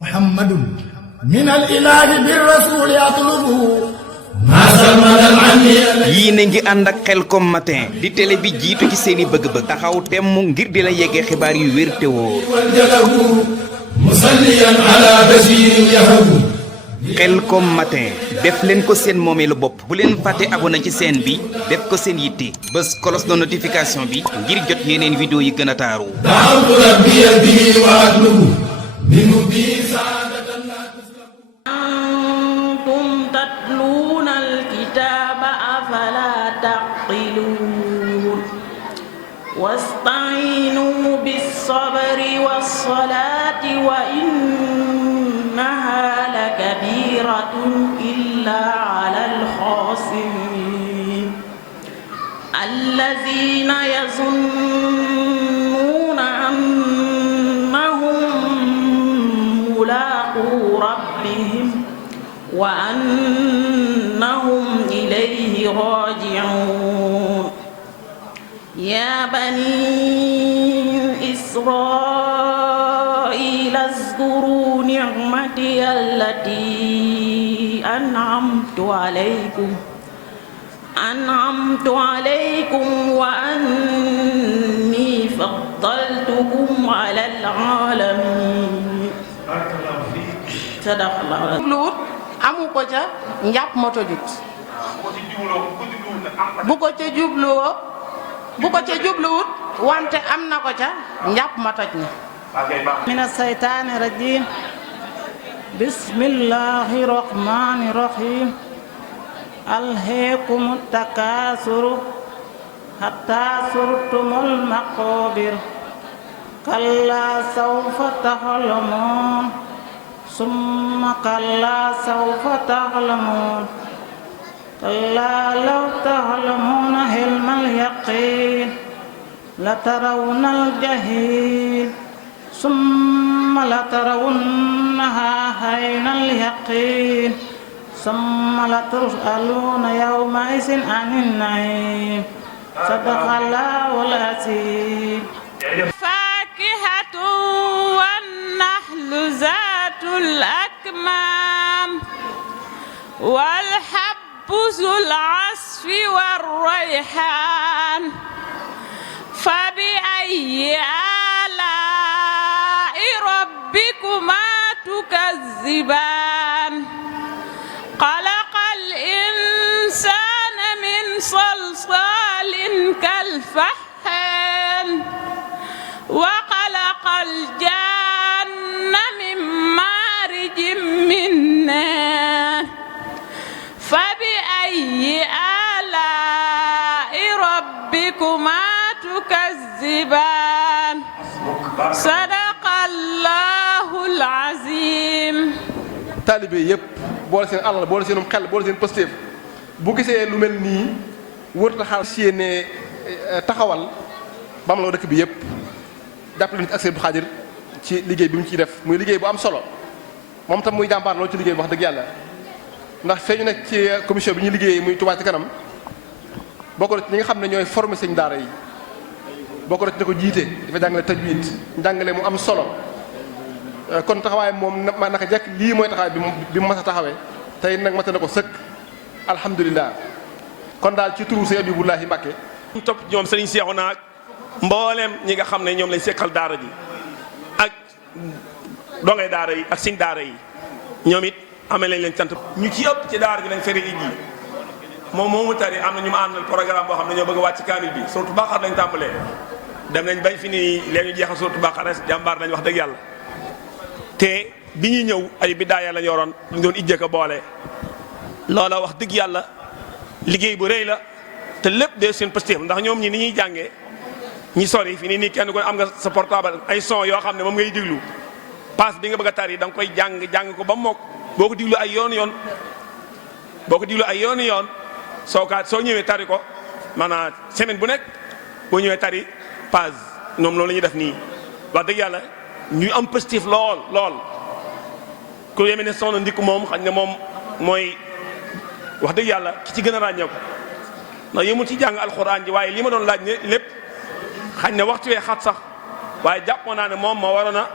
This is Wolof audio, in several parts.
محمد من الإله بالرسول يطلب yii na ngi ànd ak Khelcom matin di télé bi jiitu ci seeni bëgg-bëgg taxaw temm ngir di la yeggee xibaar yu wér te wóor Khelcom matin def leen ko seen moomeelu bopp bu leen fàtte abonné ci chaîne bi def ko seen yitte bés cloche de notification bi ngir jot yeneen vidéo yi gën a taaru واستعينوا بالصبر والصلاة وإنها لكبيرة إلا على الخاسرين الذين يظنون أنهم ملاقو ربهم وأنهم إليه راجعون يا بني إسرائيل اذكروا نعمتي التي أنعمت عليكم وأني فضلتكم على العالمين صدق الله luut amu ko ca njàpp ma tojut bu ko ca jubloo bu ko ca jubluwut wante am na ko ca njàpp ma toj na mina saytaani rajim bismillahi rahmani rahim alhaakumu takaasuru hatta surtumul maqabir kalla sawfa ta'lamun summa kalla sawfa ta'lamun كلا لو تعلمون علم اليقين لترون الجحيم ثم لترونها عين اليقين ثم لتسألون يومئذ عن النعيم صدق الله العظيم فاكهة والنحل ذات الأكمام والحب ذو العصف والريحان فبأي آلاء ربكما تكذبان خلق الإنسان من صلصال كالفخار وخلق الجن من مارج من نار فبأي آلاء ربكما تكذبان صدق الله العظيم taalibe yëpp boole seen alal boole seenum xel boole seen pëstéef bu gisee lu mel nii wër taxaw si ne taxawal ba am la dëkk bi yëpp jàppale nit ak Sëñ Abdou Khadir ci liggéey bi mu ciy def muy liggéey bu am solo moom tam muy jàmbaar loolu ci liggéey bi wax dëgg yàlla ndax feeñu nekk ci commission bi ñuy liggéey muy Touba Ca Kanam bokk na ci ñi nga xam ne ñooy former sëñ daara yi bokk na ci ne ko jiite dafa jàngale tajwid njàngale mu am solo kon taxawaay moom naka jekk lii mooy taxawaay bi mu mas a taxawee tey nag mate na ko sëkk alhamdulilah kon daal ci turu Sëñ Abibullahi Mbàkke ñu topp ñoom sëriñ Seexuna ak mbooleem ñi nga xam ne ñoom lañ sekkal daara ji ak dongay daara yi ak siñ daara yi ñoom it amee lañ leen sant ñu ci ëpp ci daara ji lañ fere it yi moom moomu tari am na ñu ma àndal programme boo xam ne ñoo bëgg a wàcc kaamil bi surtout Baqara lañ tàmbalee dem nañ bañ fi ni léegi ñu jeexal surtout Baqara jàmbaar nañ wax dëgg yàlla te bi ñuy ñëw ay bidaaya la yoroon ñu doon ijjee ko boole loola wax dëgg yàlla liggéey bu rëy la te lépp de seen pëstéef ndax ñoom ñi ni ñuy jàngee ñi sori fi nii kenn ko am nga sa portable ay son yoo xam ne moom ngay diglu passe bi nga bëgg a tari da nga koy jàng ko ba mook boo ko diglu ay yoon soo ñëwee tari ko maanaam semaine bu nekk boo ñëwee tari page ñoom loolu la ñuy def nii wax dëgg yàlla ñuy am positif lool ku yeme ne soxna ndikk moom xañ ne moom mooy wax dëgg yàlla ki ci gën a ràññeeku ndax yëmul ci jàng alxuraan ji waaye li ma doon laaj ne lépp xañ ne waxtu wee xat sax waaye jàppoon naa ne moom moo waroon a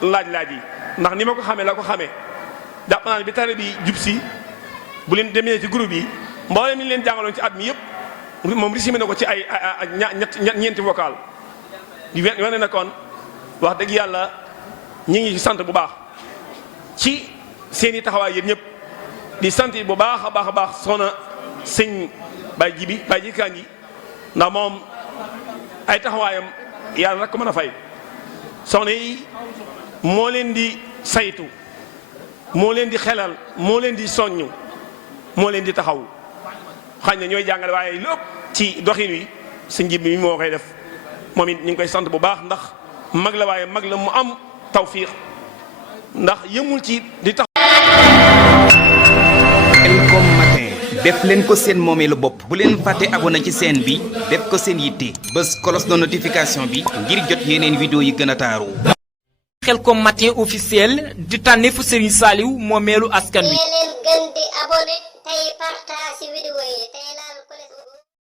laaj yi ndax ni ma ko xamee la ko xamee jàpp naa ne bi tare bi jub si bu leen demee ci groupe yi mboolem ni leen jàngaloon ci at mi yëpp moom résumé na ko ci ay ñeenti vocal di wane na kon wax dëgg yàlla ñi ngi sant bu baax ci seen i taxawaay yéen ñëpp di sant bu baax a baax soxna sëñ Baye Jibi Baye Jibi Kanji ndax moom ay taxawaayam yàlla rek ko mën a fay soxna yi moo leen di saytu moo leen di xelal moo leen di soññ moo leen di taxaw xañ na ñooy jàngale waaye lépp ci doxin wi sëñ Jibi mi moo koy def moom it ñu ngi koy sant bu baax ndax mag la waaye mag la mu am tawfiix ndax yëmul ci di tax Khelcom matin def leen ko seen moomeelu bopp bu leen fàtte abonné ci chaîne bi def ko seen yitte bës cloche de notification bi ngir jot yeneen vidéo yi gën a taaru. Khelcom matin officiel di tànneefu Serigne Saliou moomeelu askan wi. leen gën di abonné tey partage vidéo